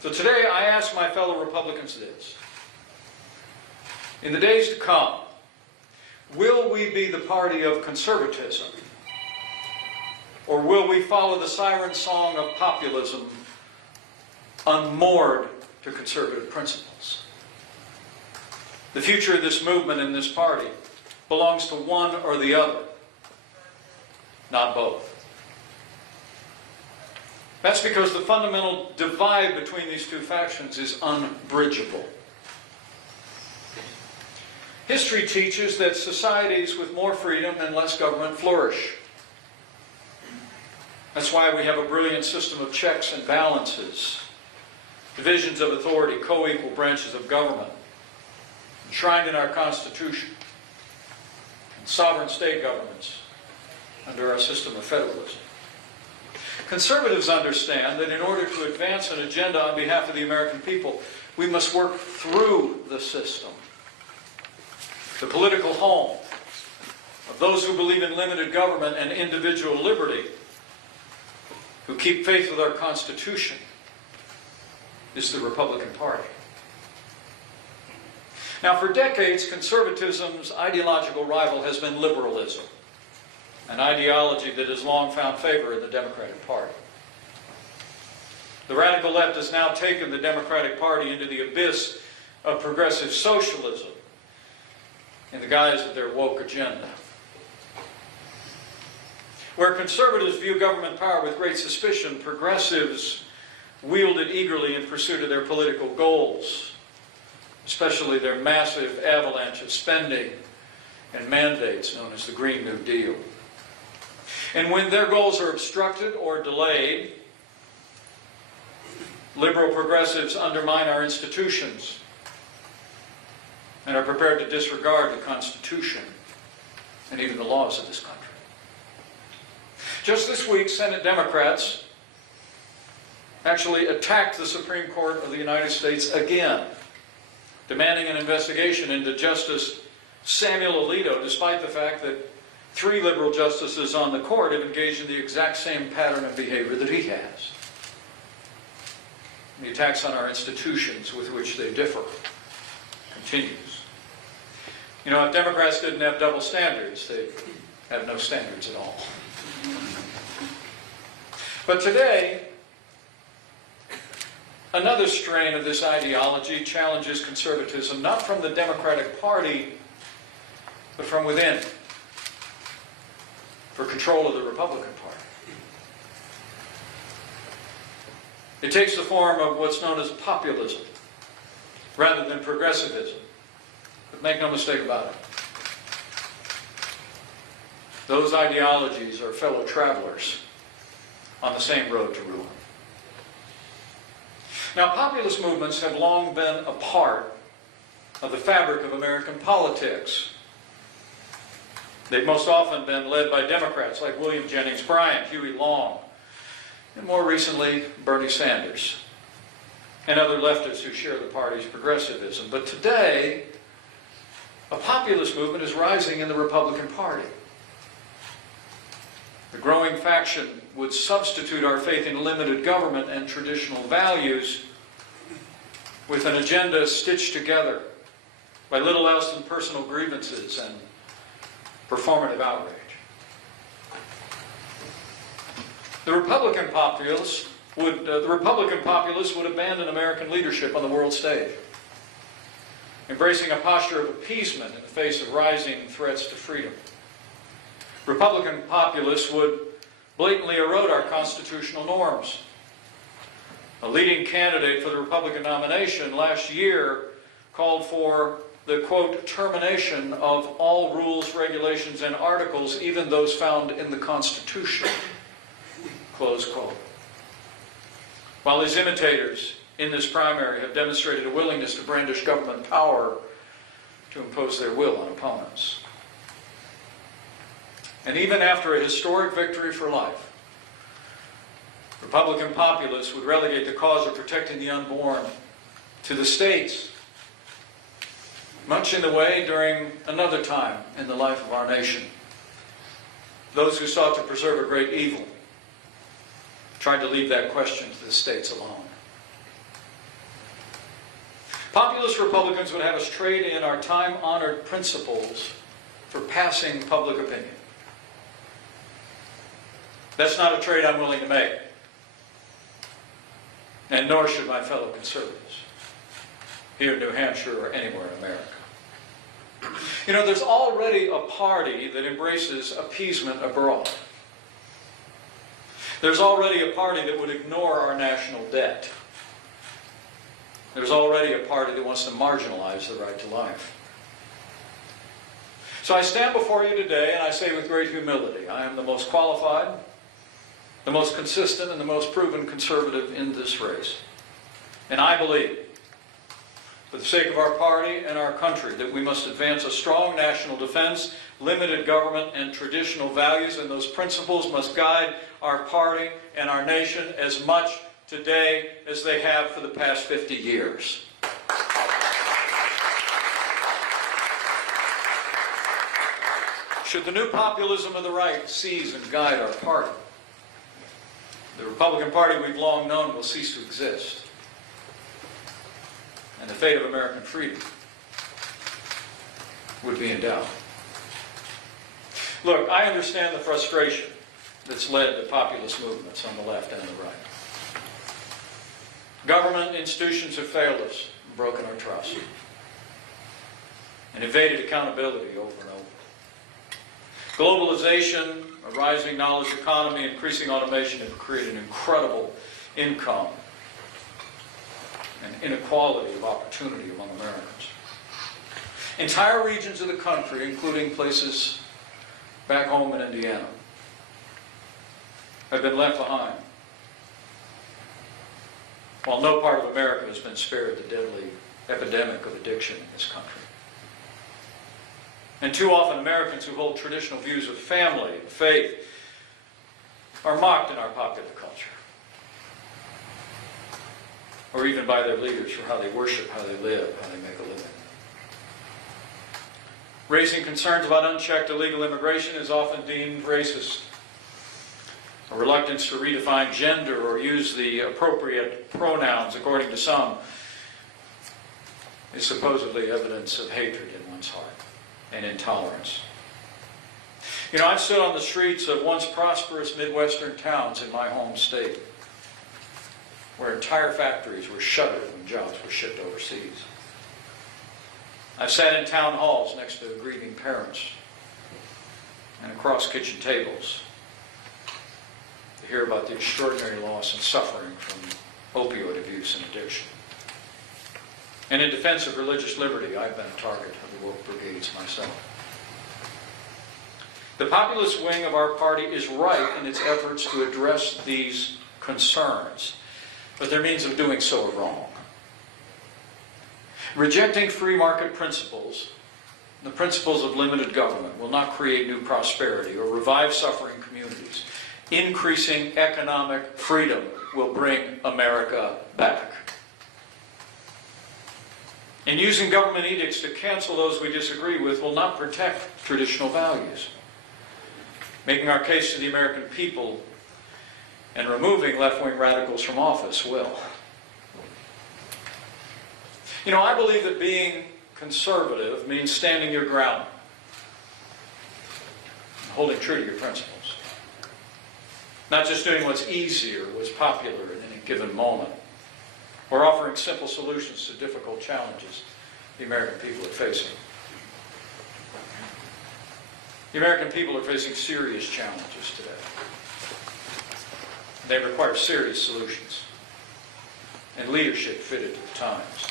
So today I ask my fellow Republicans this. In the days to come, will we be the party of conservatism? Or will we follow the siren song of populism, unmoored to conservative principles? The future of this movement and this party belongs to one or the other, not both. That's because the fundamental divide between these two factions is unbridgeable. History teaches that societies with more freedom and less government flourish. That's why we have a brilliant system of checks and balances, divisions of authority, co-equal branches of government, enshrined in our Constitution, and sovereign state governments under our system of federalism. Conservatives understand that in order to advance an agenda on behalf of the American people, we must work through the system. The political home of those who believe in limited government and individual liberty, who keep faith with our Constitution, is the Republican Party. Now, for decades, conservatism's ideological rival has been liberalism, an ideology that has long found favor in the Democratic Party. The radical left has now taken the Democratic Party into the abyss of progressive socialism in the guise of their woke agenda. Where conservatives view government power with great suspicion, progressives wield it eagerly in pursuit of their political goals, especially their massive avalanche of spending and mandates known as the Green New Deal. And when their goals are obstructed or delayed, liberal progressives undermine our institutions and are prepared to disregard the Constitution and even the laws of this country. Just this week, Senate Democrats actually attacked the Supreme Court of the United States again, demanding an investigation into Justice Samuel Alito, despite the fact that 3 liberal justices on the court have engaged in the exact same pattern of behavior that he has. The attacks on our institutions with which they differ continues. You know, if Democrats didn't have double standards, they'd have no standards at all. But today, another strain of this ideology challenges conservatism, not from the Democratic Party, but from within, for control of the Republican Party. It takes the form of what's known as populism, rather than progressivism. But make no mistake about it. Those ideologies are fellow travelers on the same road to ruin. Now, populist movements have long been a part of the fabric of American politics. They've most often been led by Democrats like William Jennings Bryan, Huey Long, and more recently, Bernie Sanders, and other leftists who share the party's progressivism. But today, a populist movement is rising in the Republican Party. The growing faction would substitute our faith in limited government and traditional values with an agenda stitched together by little else than personal grievances and performative outrage. The Republican populists would abandon American leadership on the world stage, embracing a posture of appeasement in the face of rising threats to freedom. Republican populists would blatantly erode our constitutional norms. A leading candidate for the Republican nomination last year called for the, quote, termination of all rules, regulations, and articles, even those found in the Constitution, close quote. While his imitators in this primary have demonstrated a willingness to brandish government power to impose their will on opponents. And even after a historic victory for life, Republican populists would relegate the cause of protecting the unborn to the states, much in the way during another time in the life of our nation. Those who sought to preserve a great evil tried to leave that question to the states alone. Populist Republicans would have us trade in our time-honored principles for passing public opinion. That's not a trade I'm willing to make, and nor should my fellow conservatives, here in New Hampshire or anywhere in America. You know, there's already a party that embraces appeasement abroad. There's already a party that would ignore our national debt. There's already a party that wants to marginalize the right to life. So I stand before you today and I say with great humility, I am the most qualified, the most consistent, and the most proven conservative in this race. And I believe, for the sake of our party and our country, that we must advance a strong national defense, limited government, and traditional values, and those principles must guide our party and our nation as much today as they have for the past 50 years. Should the new populism of the right seize and guide our party, the Republican Party we've long known will cease to exist, and the fate of American freedom would be in doubt. Look, I understand the frustration that's led to populist movements on the left and the right. Government institutions have failed us, and broken our trust, and evaded accountability over and over. Globalization, a rising knowledge economy, increasing automation have created incredible income and inequality of opportunity among Americans. Entire regions of the country, including places back home in Indiana, have been left behind, while no part of America has been spared the deadly epidemic of addiction in this country. And too often Americans who hold traditional views of family and faith are mocked in our popular culture, or even by their leaders for how they worship, how they live, how they make a living. Raising concerns about unchecked illegal immigration is often deemed racist. A reluctance to redefine gender or use the appropriate pronouns, according to some, is supposedly evidence of hatred in one's heart and intolerance. You know, I've stood on the streets of once prosperous Midwestern towns in my home state, where entire factories were shuttered when jobs were shipped overseas. I've sat in town halls next to grieving parents and across kitchen tables to hear about the extraordinary loss and suffering from opioid abuse and addiction. And in defense of religious liberty, I've been a target of the woke brigades myself. The populist wing of our party is right in its efforts to address these concerns, but their means of doing so are wrong. Rejecting free market principles, the principles of limited government, will not create new prosperity or revive suffering communities. Increasing economic freedom will bring America back. And using government edicts to cancel those we disagree with will not protect traditional values. Making our case to the American people and removing left-wing radicals from office will. You know, I believe that being conservative means standing your ground, holding true to your principles. Not just doing what's easy or what's popular in any given moment, or offering simple solutions to difficult challenges the American people are facing. The American people are facing serious challenges today. They require serious solutions and leadership fitted to the times.